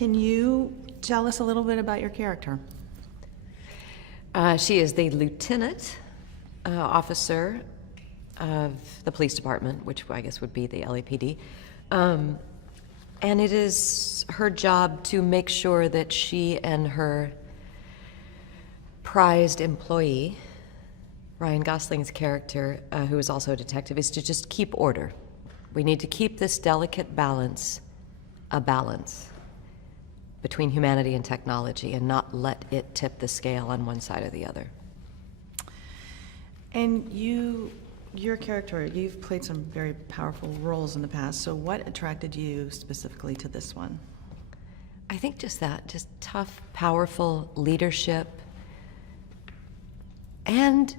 Can you tell us a little bit about your character? She is the lieutenant officer of the police department, which I guess would be the LAPD. And it is her job to make sure that she and her prized employee, Ryan Gosling's character, who is also a detective, is to just keep order. We need to keep this delicate balance a balance between humanity and technology and not let it tip the scale on one side or the other. And your character, you've played some very powerful roles in the past, so what attracted you specifically to this one? I think just that, just tough, powerful leadership. And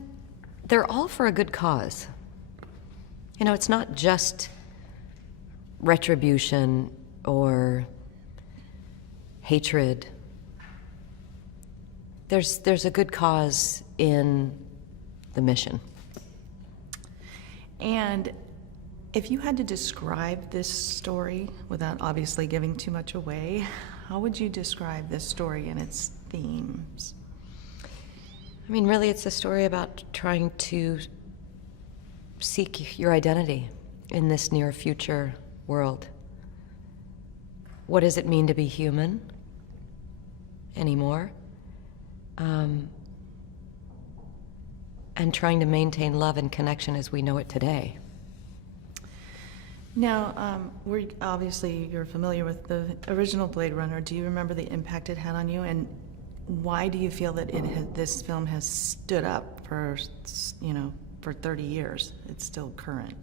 they're all for a good cause. You know, it's not just retribution or hatred. There's a good cause in the mission. And if you had to describe this story, without obviously giving too much away, how would you describe this story and its themes? I mean, really, it's a story about trying to seek your identity in this near future world. What does it mean to be human anymore? And trying to maintain love and connection as we know it today. Now, you're familiar with the original Blade Runner. Do you remember the impact it had on you, and why do you feel that this film has stood up for 30 years? It's still current.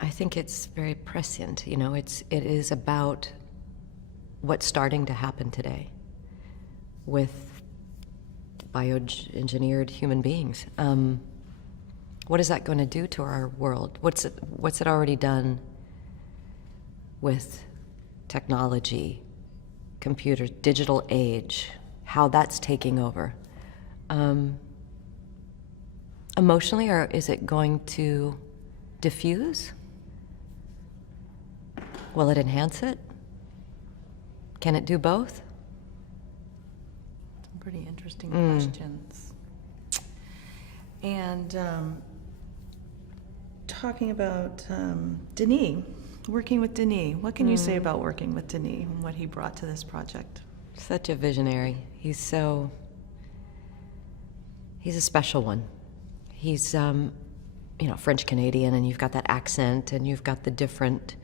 I think it's very prescient. You know, it is about what's starting to happen today with bioengineered human beings. What is that going to do to our world? What's it already done with technology, computers, digital age, how that's taking over? Emotionally, or is it going to diffuse? Will it enhance it? Can it do both? Some pretty interesting questions. And talking about Denis, working with Denis, what can you say about working with Denis and what he brought to this project? Such a visionary. He's a special one. He's, French Canadian, and you've got that accent, and you've got the different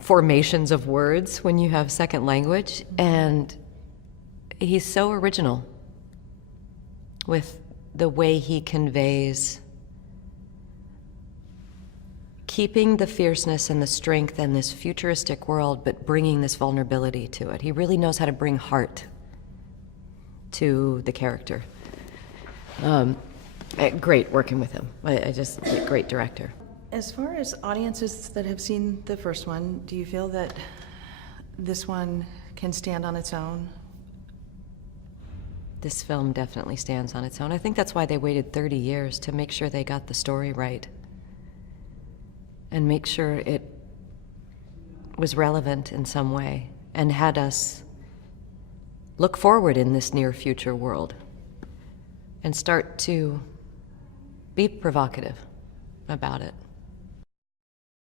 formations of words when you have second language, and he's so original with the way he conveys keeping the fierceness and the strength and this futuristic world, but bringing this vulnerability to it. He really knows how to bring heart to the character. Great working with him. Great director. As far as audiences that have seen the first one, do you feel that this one can stand on its own? This film definitely stands on its own. I think that's why they waited 30 years, to make sure they got the story right and make sure it was relevant in some way and had us look forward in this near future world and start to be provocative about it.